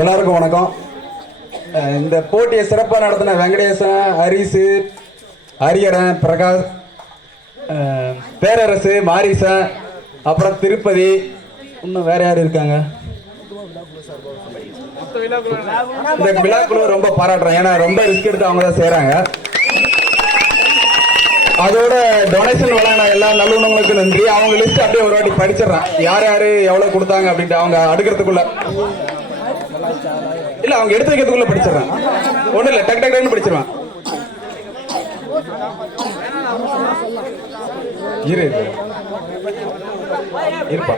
எல்லாருக்கும் வணக்கம். இந்த போட்டியை சிறப்பாக நடத்தின வெங்கடேசன், ஹரிசு, ஹரியரன், பிரகாஷ், பேரரசு, மாரிசன், அப்புறம் திருப்பதி, இன்னும் வேற யார் இருக்காங்க? இந்த விழாக்குழு ரொம்ப பாராட்டுறேன். ஏன்னா ரொம்ப ரிஸ்க் எடுத்து அவங்க தான் செய்யறாங்க. அதோட டொனேஷன் வழங்கின எல்லா நல்லுணங்களுக்கு நன்றி. அவங்க லிஸ்ட் அப்படியே ஒரு வாட்டி படிச்சிடறேன், யார் யாரு எவ்வளவு கொடுத்தாங்க அப்படின்ட்டு. அவங்க அடுக்கிறதுக்குள்ள இல்ல, அவங்க எடுத்து வைக்கிறதுக்குள்ள படிச்சிடறேன். ஒண்ணு இல்ல, டக் டக்னு படிச்சிருவேன். இருப்பா.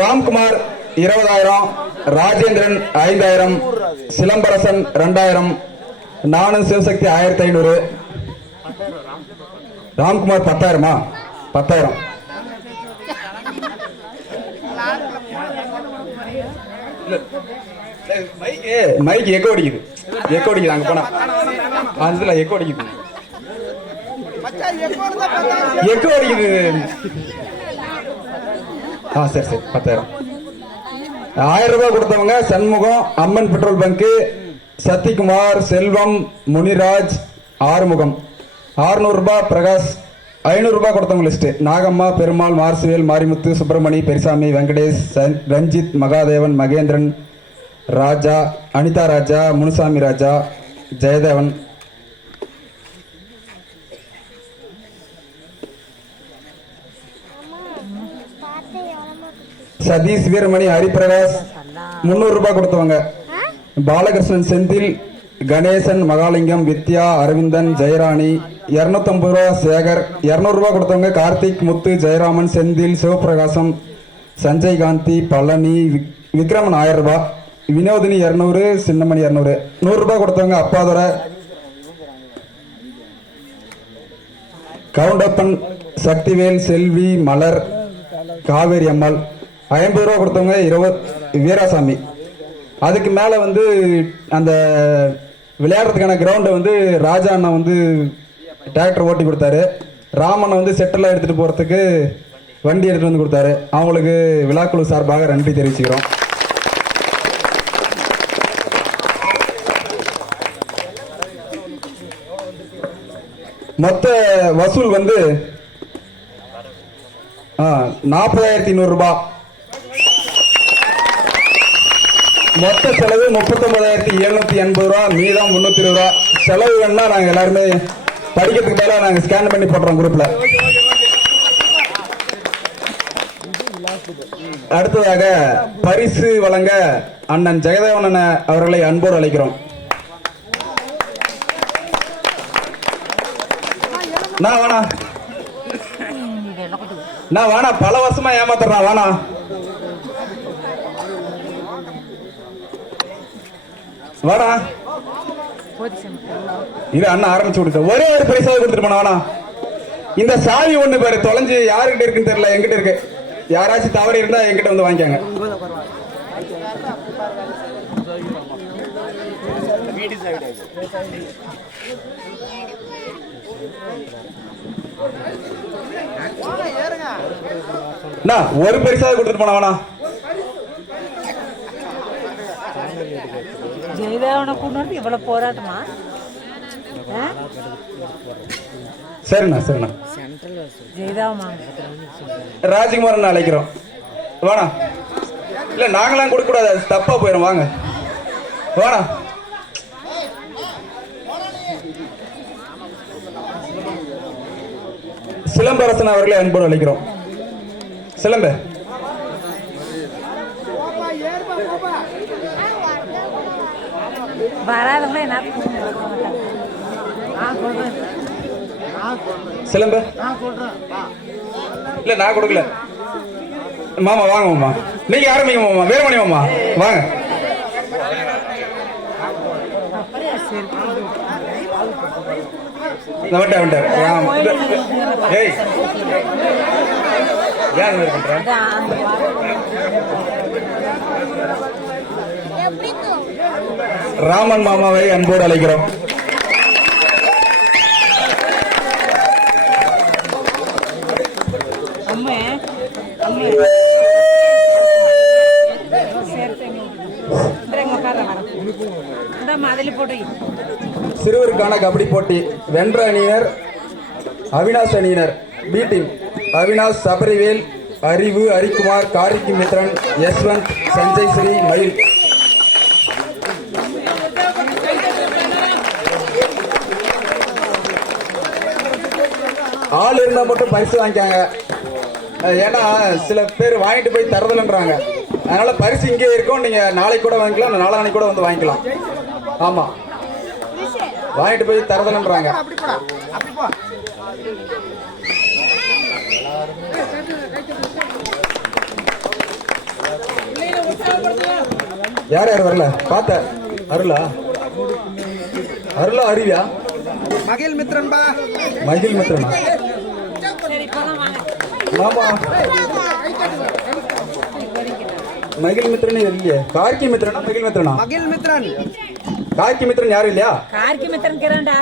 ராம்குமார் 20,000, ராஜேந்திரன் 5,000, சிலம்பரசன் 2,000, நானும் சிவசக்தி 1,500, ராம்குமார் 10,000. 10,000. மைக் எக்கோ அடிக்குது அங்க போனா அதுல எக்கோ அடிக்குது. சரி 10,000. 1,000 ரூபாய் கொடுத்தவங்க சண்முகம், அம்மன் பெட்ரோல் பங்க், சத்திகுமார், செல்வம், முனிராஜ், ஆறுமுகம். 600 ரூபாய் பிரகாஷ். 500 ரூபாய் கொடுத்தவங்க லிஸ்ட்: நாகம்மா, பெருமாள், மார்சுவேல், மாரிமுத்து, சுப்பிரமணி, பெரிசாமி, வெங்கடேஷ், ரஞ்சித், மகாதேவன், மகேந்திரன், ராஜா, அனிதா ராஜா, முனுசாமி ராஜா, ஜெயதேவன். சதீஷ், வீரமணி, ஹரிபிரகாஷ். 300 ரூபாய் கொடுத்தவங்க பாலகிருஷ்ணன், செந்தில், கணேசன், மகாலிங்கம், வித்யா, அரவிந்தன், ஜெயராணி. 250 ரூபாய் சேகர். 200 ரூபாய் கொடுத்தவங்க கார்த்திக், முத்து, ஜெயராமன், செந்தில், சிவபிரகாசம், சஞ்சய் காந்தி, பழனி, விக்ரமன். 1000 ரூபாய். வினோதினி 200, சின்னமணி 200. 100 ரூபாய் கொடுத்தவங்க அப்பாதுரை, கவுண்டப்பன், சக்திவேல், செல்வி, மலர், காவேரி அம்மாள். 50 ரூபாய் கொடுத்தவங்க வீராசாமி. அதுக்கு மேல அந்த விளையாடுறதுக்கான கிரவுண்டை ராஜா அண்ணா டிராக்டர் ஓட்டி கொடுத்தாரு. ராமண்ணா செட்டில் எடுத்துட்டு போறதுக்கு வண்டி எடுத்துட்டு கொடுத்தாரு. அவங்களுக்கு விழாக்குழு சார்பாக நன்றி தெரிவிச்சுக்கிறோம். மொத்த வசூல் 40,200 ரூபாய். மொத்த செலவு 39,780 ரூபாய். மீதம் 320 ரூபாய். செலவு வேணா நாங்க எல்லாருமே படிக்கிறதுக்கு மேல நாங்க ஸ்கேன் பண்ணி போடுறோம் குரூப்ல. அடுத்ததாக பரிசு வழங்க அண்ணன் ஜெகதேவன் அவர்களை அன்போடு அழைக்கிறோம். நான் வேணா பல வருஷமா ஏமாத்துறான். வேணா வாடா, இது அண்ணன் ஆரம்பிச்சு கொடுத்த ஒரே ஒரு பரிசாக கொடுத்துட்டு போனா. வேணா இந்த சாவி ஒண்ணு பேரு தொலைஞ்சு யாருக்கிட்ட இருக்குன்னு தெரியல, என்கிட்ட இருக்கு. யாராச்சும் தவறி இருந்தா என்கிட்ட வாங்கிக்காங்க. ஒரு பரிசாக கொடுத்துட்டு போனா. வேணா ஜெயதேவனை கொண்டு இவ்வளவு போராட்டமா? சரிண்ணா. ராஜ்குமார் அழைக்கிறோம். வாடா. இல்ல நாங்களாம் கொடுக்க கூடாது, தப்பா போயிடும். வாங்க வாடா. சிலம்பரசன் அவர்களை அன்போடு அழைக்கிறோம். சிலம்ப சிலம்ப இல்ல நான் கொடுக்கல. மாமா வாங்க மாமா, நீங்க ஆரம்பிங்க மாமா. வீரமணி மாமா வாங்க. ராமன் மாமாவை அன்போடு அழைக்கிறோம். இந்த மாதிரி போட்டு சிறுவருக்கான கபடி போட்டி வென்ற அணியினர் அவினாஷ் அணியினர் பி டீம் அவினாஷ், சபரிவேல், அறிவு, ஹரிக்குமார், கார்த்திக் மித்ரன், யஸ்வந்த், சஞ்சய் ஸ்ரீ, மயில். ஆள் இருந்தா மட்டும் பரிசு வாங்கிக்காங்க. ஏன்னா சில பேர் வாங்கிட்டு போய் தரதல்ன்றாங்க. அதனால பரிசு இங்கே இருக்கும். நீங்க நாளைக்கு கூட வாங்கிக்கலாம், நாளானைக்கு கூட வந்து வாங்கிக்கலாம். ஆமா, வாங்கிட்டு போய் தரதல்ன்றாங்க. யார் யார் வரல பார்த்த? அருளா அறிவியா? மகிழ் மித்ரன் பா. மகிழ் மித்ரனா? ஆமா, மகிழ் மித்ரன் இல்லையே. கார்கி மித்ரனா மகிழ் மித்ரனா? மகிழ் மித்ரன். கார்கி மித்ரன் யாரும் இல்லையா? கார்கி மித்ரன் கிரண்டா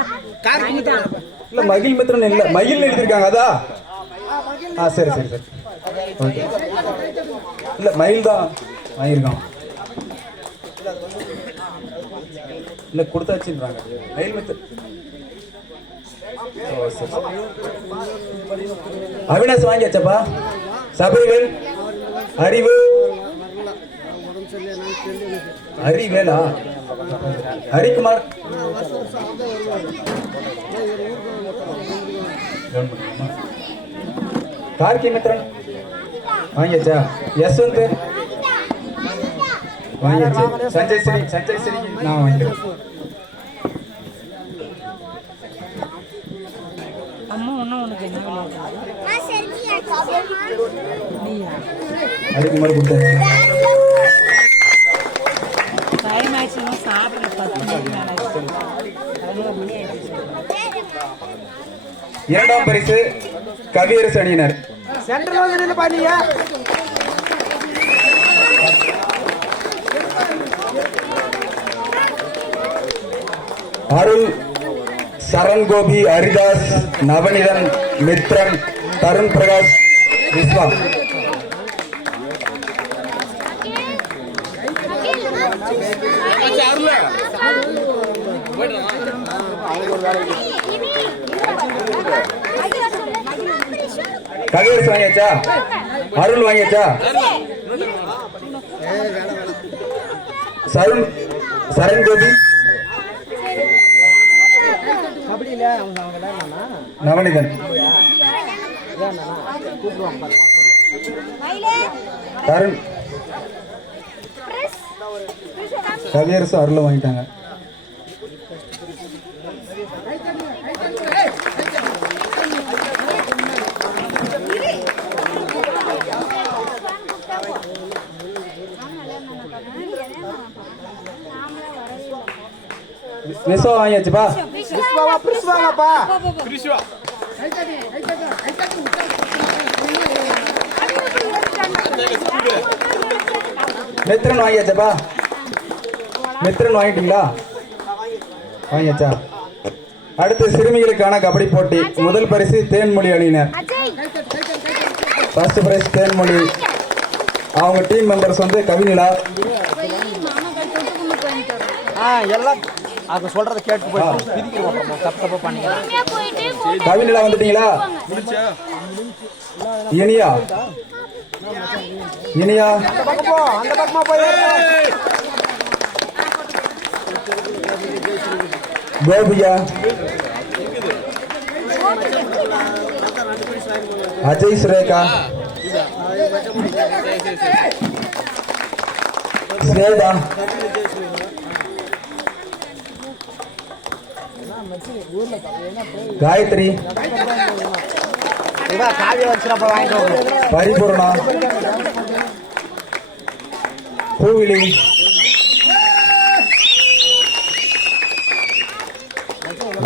கார்கி மித்ரன் இல்ல, மகிழ் மித்ரன் இல்ல, மகிழ் எழுதிருக்காங்க. அதா சரி சரி சரி ஓகே. இல்ல, மயில் தான் வாங்கியிருக்கான். இல்ல, கொடுத்தாச்சுன்றாங்க. மயில் மித்ரன். அவினாஷ் வாங்கியாச்சப்பா. சபரிவேல், அறிவு, ஹரிவேலா, ஹரிக்குமார், கார்கி மித்ரன் வாங்கியாச்சா? யஸ்வந்த் வாங்கியாச்சு. சஞ்சய் ஸ்ரீ நான் வாங்கிக்கிறேன். அம்மா ஒன்றும் உனக்கு என்ன ஹரிக்குமார் கொடுத்தேன். டைம் ஆயிடுச்சுன்னா சாப்பிட 10 மணிக்கு மேலே ஆயிடுச்சு. 11 மணி ஆயிடுச்சு. இரண்டாம் பரிசு கவியரசு அணியினர். அருள், சரண் கோபி, ஹரிதாஸ், நவனிதன், மித்ரன், தருண் பிரகாஷ், விஸ்வா. கவியரசு வாங்கியாச்சா? அருள் வாங்கியாச்சா? சரண் கோபி, நவனிதன், தருண். கவியரசு அருள் வாங்கிட்டாங்க. விஸ்வா வாங்கியாச்சுப்பா. மித்ரன் வாங்கியாச்சப்பா. மித்ரன் வாங்கிட்டீங்களா? வாங்கியாச்சா? அடுத்து சிறுமிகளுக்கான கபடி போட்டி. முதல் பரிசு தேன்மொழி அணியினர். First prize Thenmozhi. அவங்க டீம் மெம்பர்ஸ் வந்து கவினிலா. எல்லாம் அவங்க சொல்றத கேட்டு போய் பிரிக்கிறோம். தப்பு பண்ணிக்கலாம். கவினிலா வந்துட்டீங்களா? இனியா அந்த பக்கமா போய் கோபியா, அஜய், சுரேகா, ஸ்வேதா, காயத்ரி, பரிபூர்ணா, பூவிலி,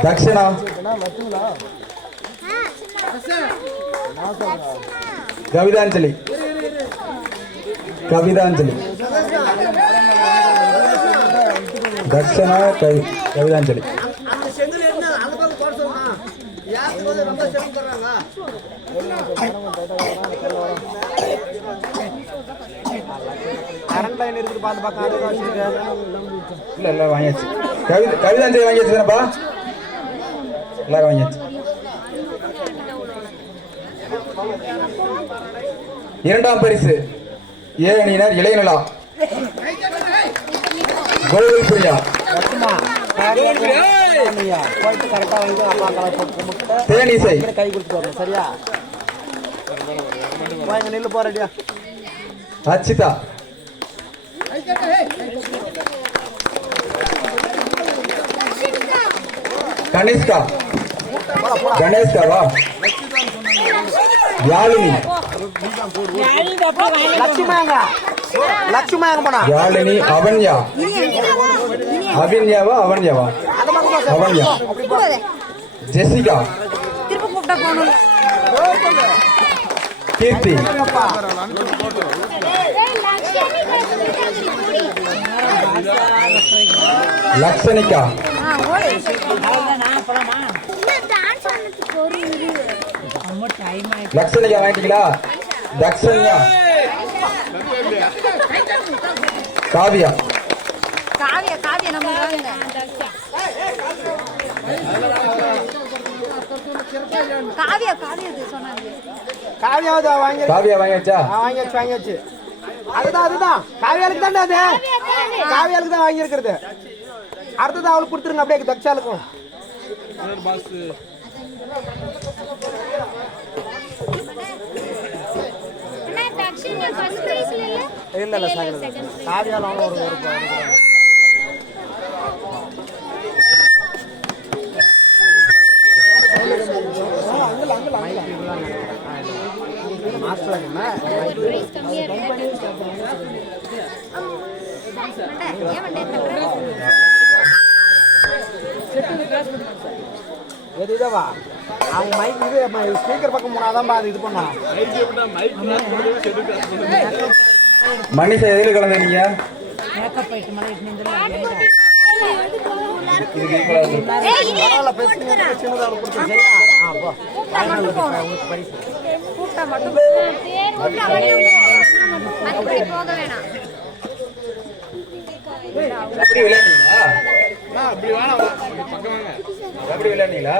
தக்ஷணா, கவிதாஞ்சலி, தக்ஷணா, கவிதாஞ்சலி. கரண்ட் லைன் இருக்குது பார்த்து பார்க்க அது வச்சுருக்க. இல்ல இல்ல வாங்கியாச்சு. கவிதாஞ்சலி வாங்கியாச்சு தானப்பா? எல்லாரும் வாங்கியாச்சு. இரண்டாம் பரிசு ஏ அணியினர் இளையநிலா கோவில் பிரியா போயிட்டு கரெக்டாக வந்து அம்மா கலர் போட்டு கும்பிட்டு தேனிசை கை கொடுத்துட்டு வரணும். சரியா? வாங்க நெல்லு போறடியா. அச்சிதா கனிஷ்கா கணேஷ்காவா யாழினி லட்சுமாங்க லட்சுமாங்க போனா யாழினி அவன்யா அவின்யாவா அவன்யாவா அவன்யா ஜெசிகா கீர்த்தி லக்ஷனிகா லக்ஷனிகா வாங்கிட்டீங்களா? தக்ஷன்யா காவியா காவியா காவியா நம்ம காவியா காவியா சொன்னாங்க. காவியாவது வாங்கி காவியா வாங்கியாச்சா? வாங்கியாச்சு வாங்கியாச்சு. அதுதான் காவியாளுக்கு தானே அது. காவியாளுக்கு தான் வாங்கியிருக்கிறது. அடுத்தது அவளுக்கு கொடுத்துருங்க அப்படியே தக்ஷாலுக்கும். இல்ல இல்ல காவியால ஒரு எதுவா அவங்க மைக் இது ஸ்பீக்கர் பக்கம் போனாதான் அது இது பண்ணா. மனிஷா எதில் கலந்துருக்கீங்க? கபடி விளையாடுறீங்களா?